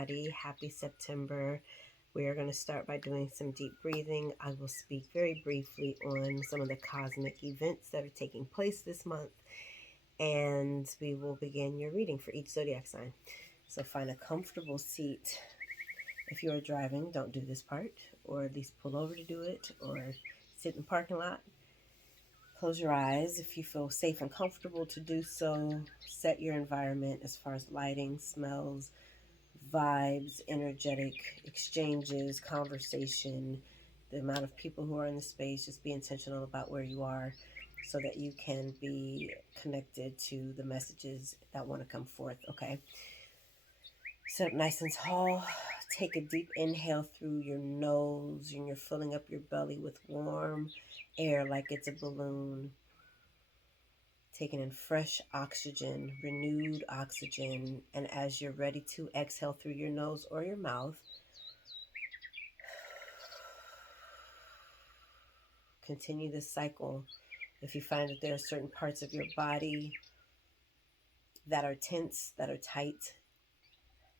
everybody. Happy September. We are going to start by doing some deep breathing. I will speak very briefly on some of the cosmic events that are taking place this month, and we will begin your reading for each zodiac sign. So find a comfortable seat. If you are driving, don't do this part, or at least pull over to do it, or sit in the parking lot. Close your eyes if you feel safe and comfortable to do so. Set your environment as far as lighting, smells, vibes, energetic exchanges, conversation, the amount of people who are in the space. Just be intentional about where you are so that you can be connected to the messages that want to come forth, okay? Sit up nice and tall. Take a deep inhale through your nose, and you're filling up your belly with warm air like it's a balloon. Taking in fresh oxygen, renewed oxygen, and as you're ready to exhale through your nose or your mouth, continue this cycle. If you find that there are certain parts of your body that are tense, that are tight,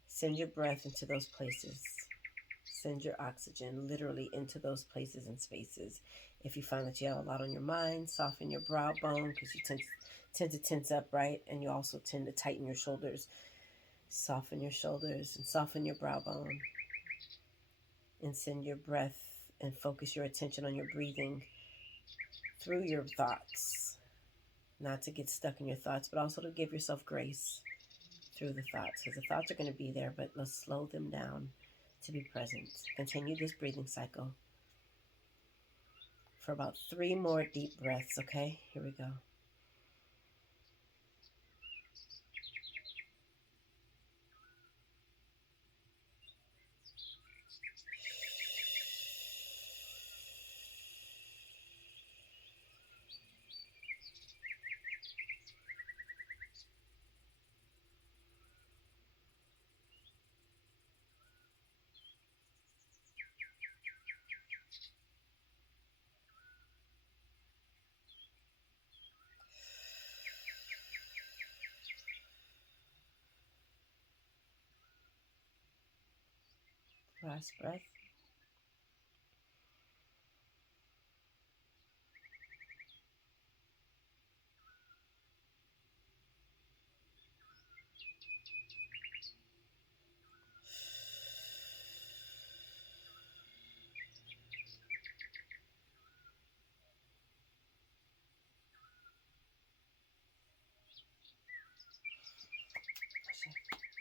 send your breath into those places. Send your oxygen literally into those places and spaces. If you find that you have a lot on your mind, soften your brow bone because you tend to tense up, right? And you also tend to tighten your shoulders. Soften your shoulders and soften your brow bone. And send your breath and focus your attention on your breathing through your thoughts. Not to get stuck in your thoughts, but also to give yourself grace through the thoughts. Because the thoughts are going to be there, but let's slow them down to be present. Continue this breathing cycle for about 3 more deep breaths, okay? Here we go. Last breath.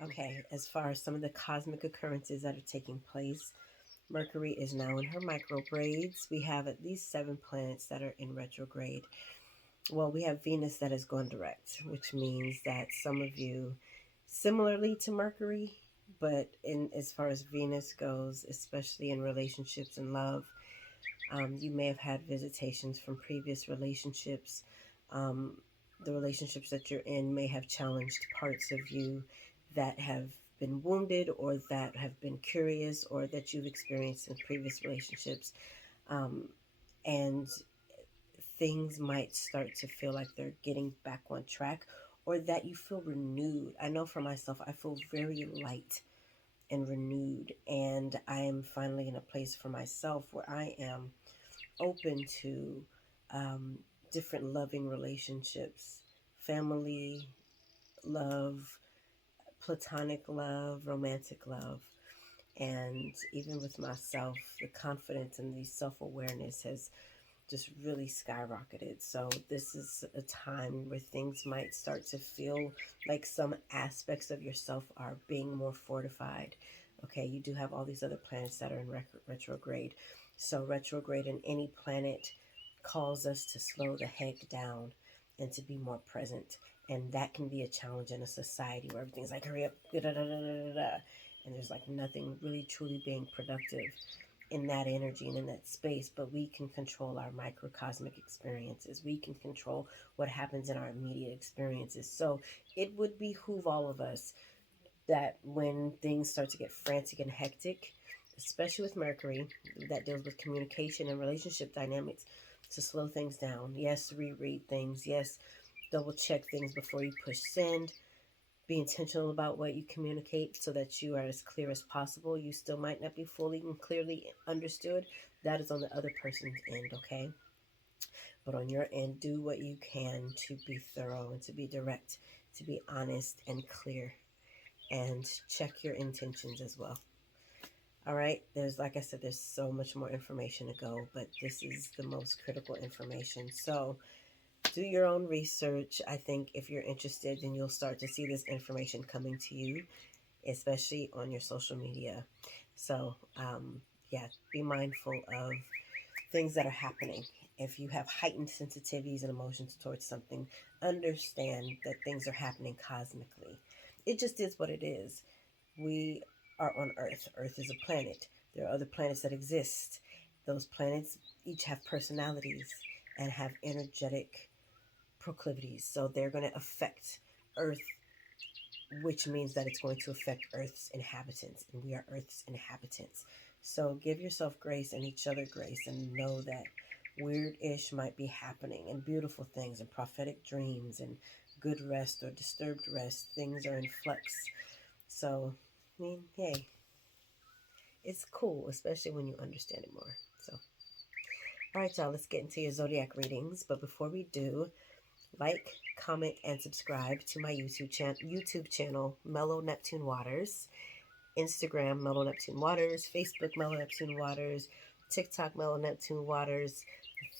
Okay, as far as some of the cosmic occurrences that are taking place, Mercury is now in her microgrades. We have at least 7 planets that are in retrograde. Well, we have Venus that has gone direct, which means that some of you, similarly to Mercury, but in as far as Venus goes, especially in relationships and love, you may have had visitations from previous relationships. The relationships that you're in may have challenged parts of you that have been wounded or that have been curious or that you've experienced in previous relationships. And things might start to feel like they're getting back on track or that you feel renewed. I know for myself, I feel very light and renewed, and I am finally in a place for myself where I am open to different loving relationships, family love, platonic love, romantic love. And even with myself, the confidence and the self-awareness has just really skyrocketed. So this is a time where things might start to feel like some aspects of yourself are being more fortified. Okay, you do have all these other planets that are in retrograde. So retrograde in any planet calls us to slow the heck down and to be more present. And that can be a challenge in a society where everything's like, hurry up, da, da, da, da, da, da, and there's like nothing really truly being productive in that energy and in that space. But we can control our microcosmic experiences. We can control what happens in our immediate experiences. So it would behoove all of us that when things start to get frantic and hectic, especially with Mercury, that deals with communication and relationship dynamics, to slow things down. Yes, reread things. Yes, double check things before you push send. Be intentional about what you communicate so that you are as clear as possible. You still might not be fully and clearly understood. That is on the other person's end, okay? But on your end, do what you can to be thorough and to be direct, to be honest and clear, and check your intentions as well. All right, like I said, there's so much more information to go, but this is the most critical information. So do your own research. I think if you're interested, then you'll start to see this information coming to you, especially on your social media. So, yeah, be mindful of things that are happening. If you have heightened sensitivities and emotions towards something, understand that things are happening cosmically. It just is what it is. We are on Earth. Earth is a planet. There are other planets that exist. Those planets each have personalities and have energetic proclivities. So they're going to affect Earth, which means that it's going to affect Earth's inhabitants, and we are Earth's inhabitants. So give yourself grace and each other grace, and know that weird-ish might be happening, and beautiful things and prophetic dreams and good rest or disturbed rest. Things are in flux. So, I mean, hey, it's cool, especially when you understand it more. So, all right, y'all, let's get into your zodiac readings. But before we do, like, comment, and subscribe to my YouTube channel, Mellow Neptune Waters, Instagram, Mellow Neptune Waters, Facebook, Mellow Neptune Waters, TikTok, Mellow Neptune Waters.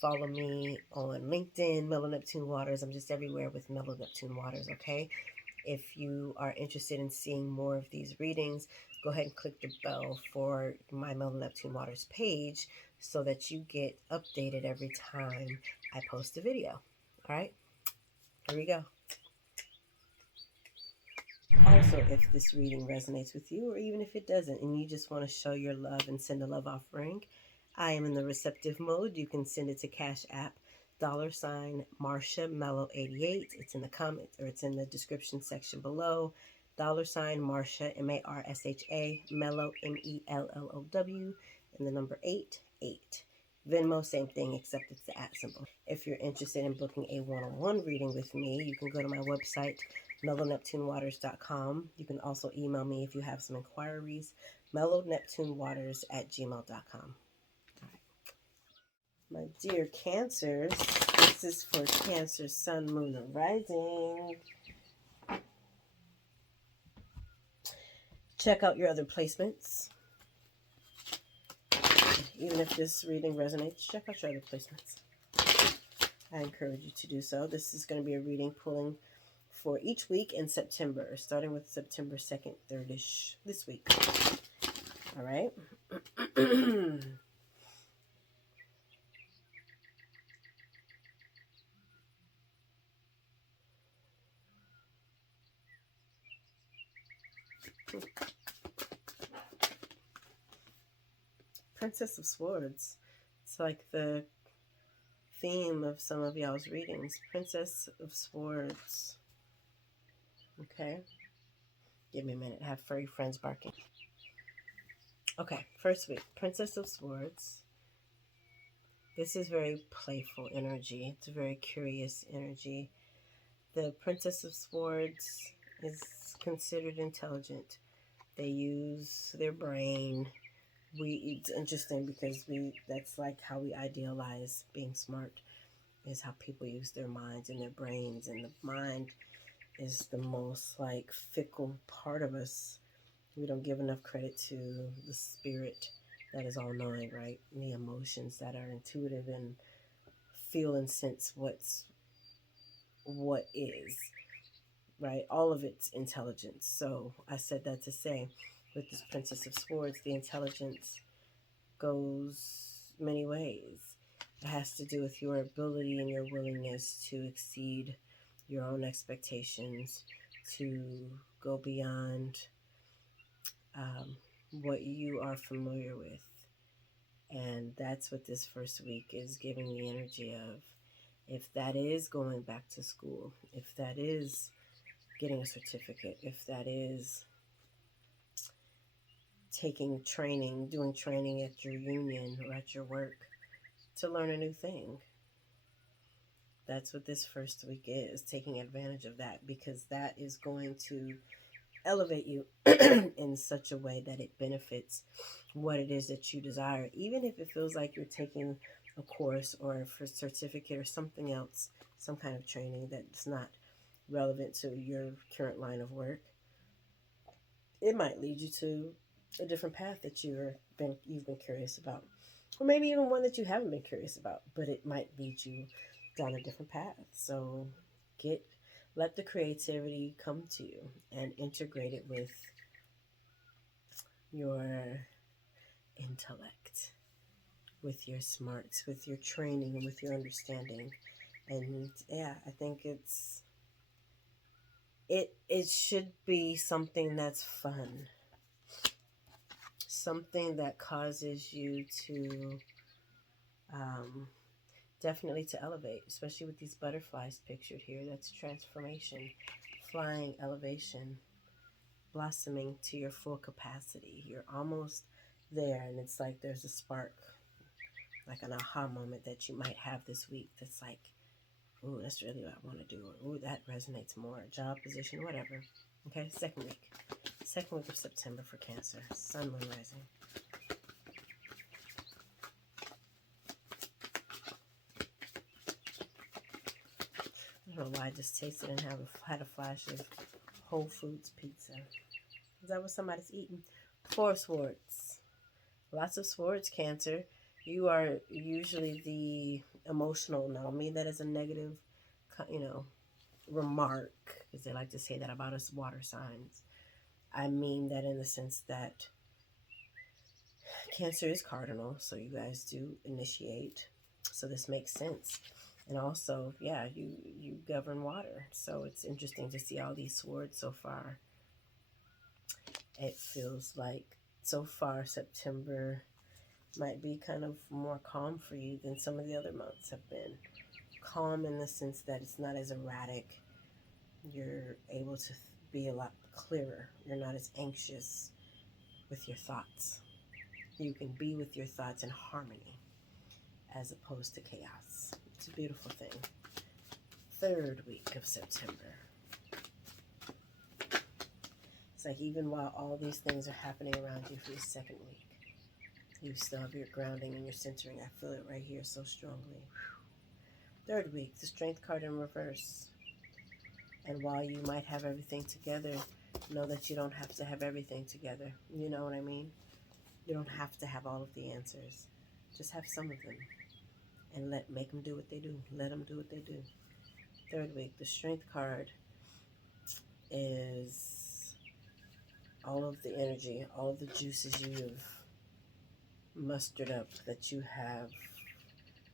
Follow me on LinkedIn, Mellow Neptune Waters. I'm just everywhere with Mellow Neptune Waters, okay? If you are interested in seeing more of these readings, go ahead and click the bell for my Mellow Neptune Waters page so that you get updated every time I post a video. All right? Here we go. Also, if this reading resonates with you, or even if it doesn't, and you just want to show your love and send a love offering, I am in the receptive mode. You can send it to CashApp $MarshaMellow88. It's in the comments, or it's in the description section below. $Marsha, MARSHA, Mellow, MELLOW, and the number 88. Venmo, same thing, except it's the @ symbol. If you're interested in booking a one-on-one reading with me, you can go to my website, mellowneptunewaters.com. You can also email me if you have some inquiries, mellowneptunewaters@gmail.com. All right. My dear Cancers, this is for Cancer, Sun, Moon, and Rising. Check out your other placements. Even if this reading resonates, check out your other placements. I encourage you to do so. This is going to be a reading pulling for each week in September, starting with September 2nd, 3rd-ish this week. All right. Princess of Swords. It's like the theme of some of y'all's readings. Princess of Swords. Okay. Give me a minute. I have furry friends barking. Okay, first week. Princess of Swords. This is very playful energy. It's a very curious energy. The Princess of Swords is considered intelligent. They use their brain. It's interesting because that's like how we idealize being smart, is how people use their minds and their brains. And the mind is the most like fickle part of us. We don't give enough credit to the spirit that is all knowing, right? And the emotions that are intuitive and feel and sense what is, right? All of it's intelligence. So I said that to say, with this Princess of Swords, the intelligence goes many ways. It has to do with your ability and your willingness to exceed your own expectations, to go beyond what you are familiar with. And that's what this first week is giving the energy of. If that is going back to school, if that is getting a certificate, if that is taking training, doing training at your union or at your work to learn a new thing, That's what this first week is, taking advantage of that, because that is going to elevate you in such a way that it benefits what it is that you desire, even if it feels like you're taking a course or for certificate or something else, some kind of training that's not relevant to your current line of work. It might lead you to a different path that you've been curious about, or maybe even one that you haven't been curious about, but it might lead you down a different path. So get let the creativity come to you and integrate it with your intellect, with your smarts, with your training, and with your understanding. And yeah, I think it should be something that's fun, something that causes you to um, definitely to elevate, especially with these butterflies pictured here. That's transformation, flying, elevation, blossoming to your full capacity. You're almost there, and it's like there's a spark, like an aha moment that you might have this week that's like, ooh, that's really what I want to do, or ooh, that resonates more, job position, whatever. Okay, second week of September for Cancer, Sun, Moon, Rising. I don't know why I just tasted and had a flash of Whole Foods pizza. Is that what somebody's eating? Four of Swords. Lots of swords, Cancer. You are usually the emotional. Now, I don't mean that as a negative, remark, because they like to say that about us water signs. I mean that in the sense that Cancer is cardinal, so you guys do initiate. So this makes sense. And also, yeah, you govern water. So it's interesting to see all these swords so far. It feels like so far September might be kind of more calm for you than some of the other months have been. Calm in the sense that it's not as erratic. You're able to be a lot clearer. You're not as anxious with your thoughts. You can be with your thoughts in harmony as opposed to chaos. It's a beautiful thing. Third week of September. It's like even while all these things are happening around you for the second week, you still have your grounding and your centering. I feel it right here so strongly. Third week, the Strength card in reverse. And while you might have everything together, know that you don't have to have everything together. You know what I mean? You don't have to have all of the answers. Just have some of them. And make them do what they do. Let them do what they do. Third week, the Strength card is all of the energy, all of the juices you've mustered up, that you have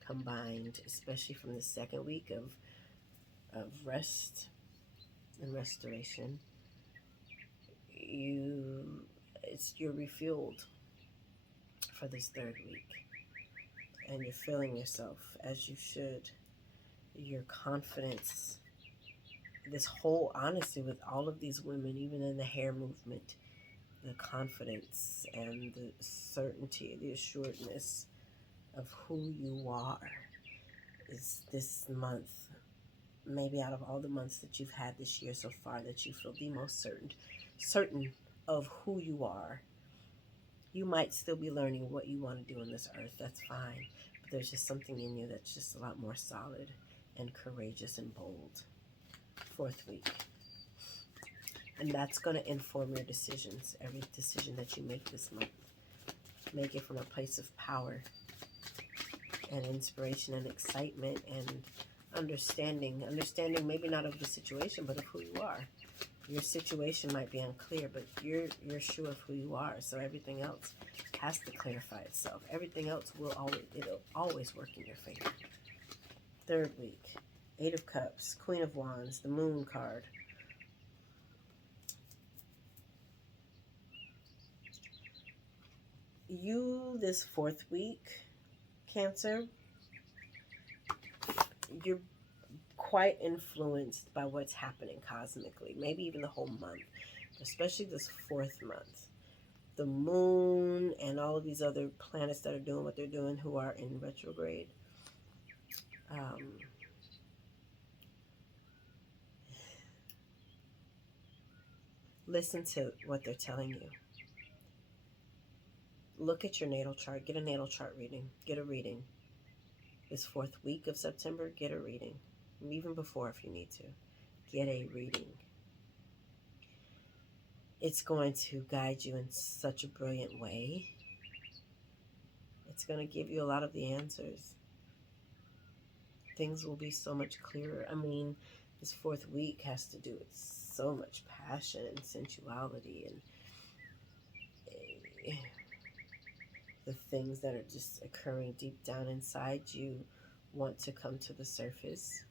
combined, especially from the second week of rest and restoration. You're refueled for this third week, and you're feeling yourself as you should. Your confidence, this whole honesty with all of these women, even in the hair movement, the confidence and the certainty, the assuredness of who you are is this month, maybe out of all the months that you've had this year so far, that you feel the most certain of who you are. You might still be learning what you want to do on this earth. That's fine. But there's just something in you that's just a lot more solid and courageous and bold. Fourth week. And that's going to inform your decisions. Every decision that you make this month. Make it from a place of power and inspiration and excitement and understanding maybe not of the situation, but of who you are. Your situation might be unclear, but you're sure of who you are, so everything else has to clarify itself. Everything else it'll always work in your favor. Third week, Eight of Cups, Queen of Wands, the Moon card. You, this fourth week, Cancer, you're quite influenced by what's happening cosmically, maybe even the whole month, especially this fourth month. The moon and all of these other planets that are doing what they're doing, who are in retrograde, Listen to what they're telling you. Look at your natal chart. Get a natal chart reading. Get a reading. This 4th week of September, get a reading. Even before if you need to. Get a reading. It's going to guide you in such a brilliant way. It's going to give you a lot of the answers. Things will be so much clearer. I mean, this 4th week has to do with so much passion and sensuality and the things that are just occurring deep down inside you want to come to the surface.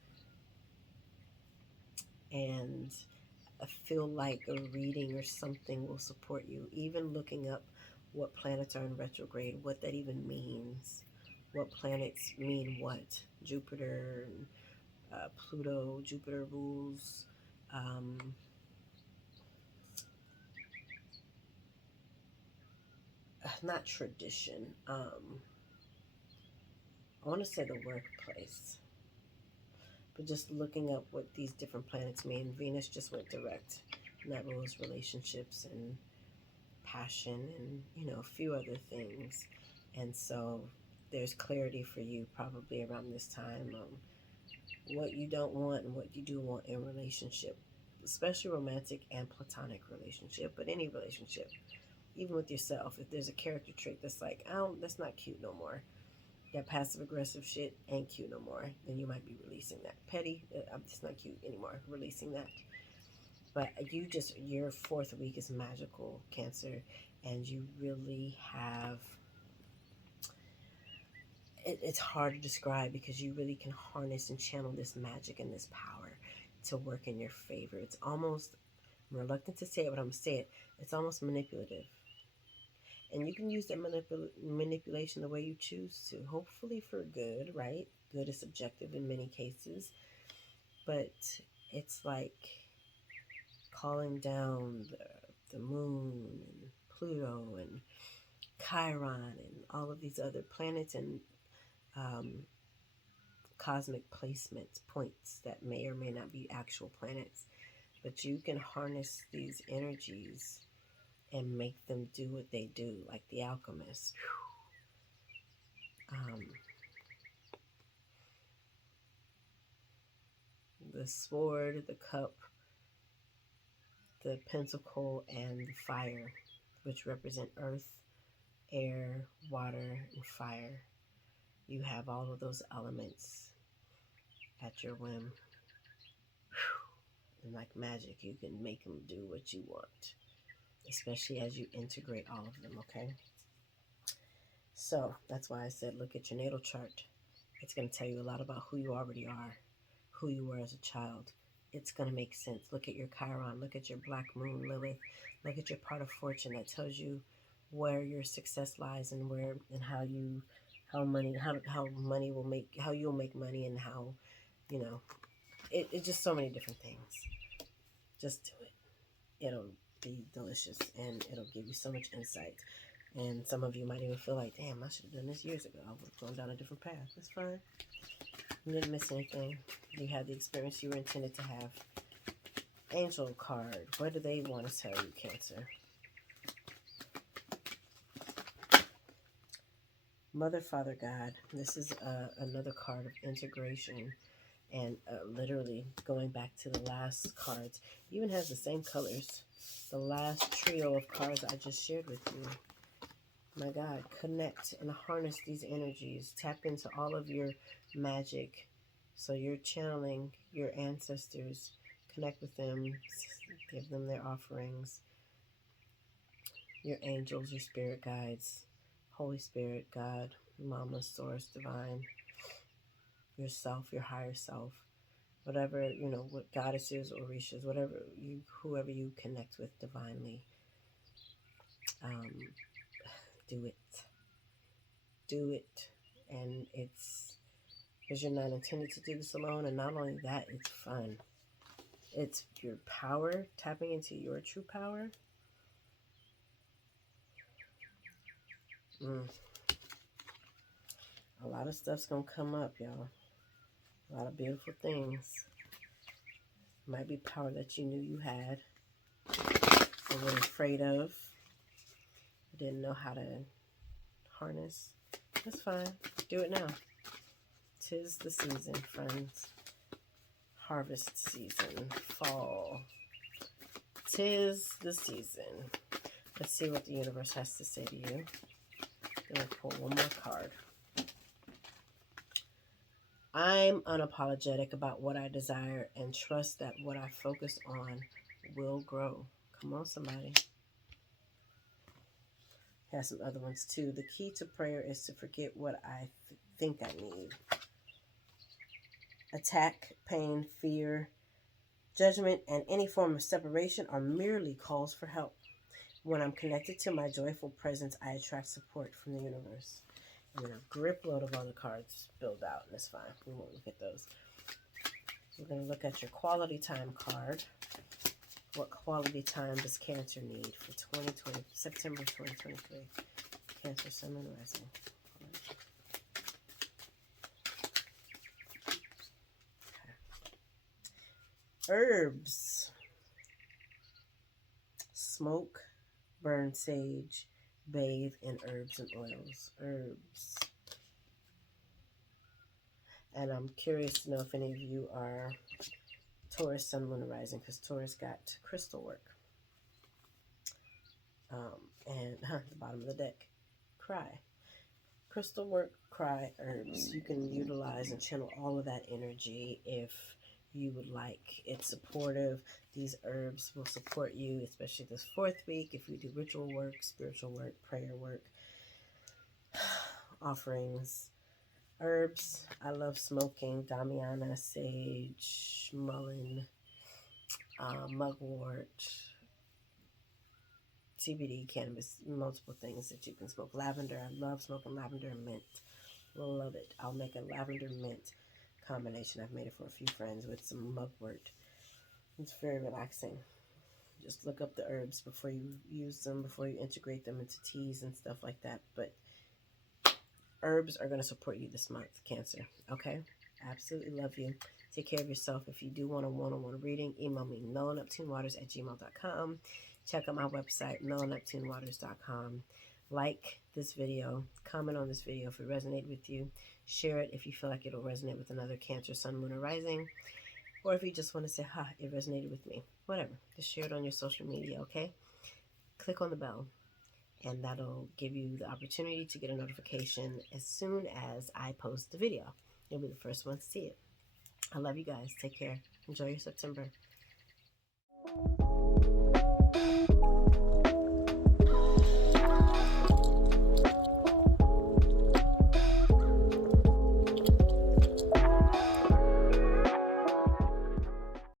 And I feel like a reading or something will support you. Even looking up what planets are in retrograde, what that even means. What planets mean what. Jupiter and Pluto. Jupiter rules not tradition. I want to say the workplace. But just looking up what these different planets mean. Venus just went direct. And that rules relationships and passion and, you know, a few other things. And so there's clarity for you probably around this time on what you don't want and what you do want in relationship, especially romantic and platonic relationship, but any relationship, even with yourself. If there's a character trait that's like, oh, that's not cute no more. That passive aggressive shit ain't cute no more. Then you might be releasing that. Petty, it's not cute anymore. Releasing that. But your 4th week is magical, Cancer, and you really have, it's hard to describe because you really can harness and channel this magic and this power to work in your favor. It's almost, I'm reluctant to say it, but I'm going to say it. It's almost manipulative. And you can use that manipulation the way you choose to, hopefully for good, right? Good is subjective in many cases. But it's like calling down the moon and Pluto and Chiron and all of these other planets and cosmic placements, points that may or may not be actual planets. But you can harness these energies and make them do what they do, like the alchemist. The sword, the cup, the pentacle, and the fire, which represent earth, air, water, and fire. You have all of those elements at your whim. And like magic, you can make them do what you want, especially as you integrate all of them, okay? So that's why I said look at your natal chart. It's going to tell you a lot about who you already are, who you were as a child. It's going to make sense. Look at your Chiron, look at your Black Moon, Lilith, look at your part of fortune that tells you where your success lies and where and how money will make, how you'll make money and how, you know, it's just so many different things. Just do it. It'll be delicious and it'll give you so much insight. And some of you might even feel like, damn, I should have done this years ago. I would have gone down a different path. That's fine. You didn't miss anything. You had the experience you were intended to have. Angel card. What do they want to tell you, Cancer? Mother, Father, God. This is another card of integration. And literally going back to the last cards. Even has the same colors. The last trio of cards I just shared with you. My God, connect and harness these energies. Tap into all of your magic. So you're channeling your ancestors. Connect with them. Give them their offerings. Your angels, your spirit guides. Holy Spirit, God, Mama, Source, Divine. Yourself, your higher self. Whatever, you know, what goddesses or orishas, whoever you connect with divinely. Do it. Do it. And it's because you're not intended to do this alone. And not only that, it's fun. It's your power, tapping into your true power. A lot of stuff's going to come up, y'all. A lot of beautiful things. Might be power that you knew you had. a little afraid of. I didn't know how to harness. That's fine. Do it now. 'Tis the season, friends. Harvest season. Fall. 'Tis the season. Let's see what the universe has to say to you. I'm going to pull one more card. I'm unapologetic about what I desire and trust that what I focus on will grow. Come on, somebody. Has some other ones too. The key to prayer is to forget what I think I need. Attack, pain, fear, judgment, and any form of separation are merely calls for help. When I'm connected to my joyful presence, I attract support from the universe. And then a grip load of other cards spilled out, and it's fine. We won't look at those. We're going to look at your quality time card. What quality time does Cancer need for September 2023? Cancer, Sun, Moon, Rising. Okay. Herbs. Smoke, burn sage, bathe in herbs and oils. Herbs. And I'm curious to know if any of you are Taurus, Sun, Moon, Rising, because Taurus got crystal work. And the bottom of the deck, cry. Crystal work, cry, herbs. You can utilize and channel all of that energy if you would like. It's supportive. These herbs will support you, especially this 4th week. If you do ritual work, spiritual work, prayer work, offerings. Herbs, I love smoking. Damiana, sage, mullein, mugwort, CBD, cannabis, multiple things that you can smoke. Lavender, I love smoking lavender and mint. Love it. I'll make a lavender mint combination. I've made it for a few friends with some mugwort. It's very relaxing. Just look up the herbs before you use them, before you integrate them into teas and stuff like that. But herbs are going to support you this month, Cancer. Okay? Absolutely love you. Take care of yourself. If you do want a one-on-one reading, email me, mellow neptunewaters@gmail.com. Check out my website, mellowneptunewaters.com. Like this video. Comment on this video if it resonated with you. Share it if you feel like it'll resonate with another Cancer, Sun, Moon, or Rising. Or if you just want to say, it resonated with me. Whatever. Just share it on your social media, okay? Click on the bell, and that'll give you the opportunity to get a notification as soon as I post the video. You'll be the first one to see it. I love you guys. Take care. Enjoy your September.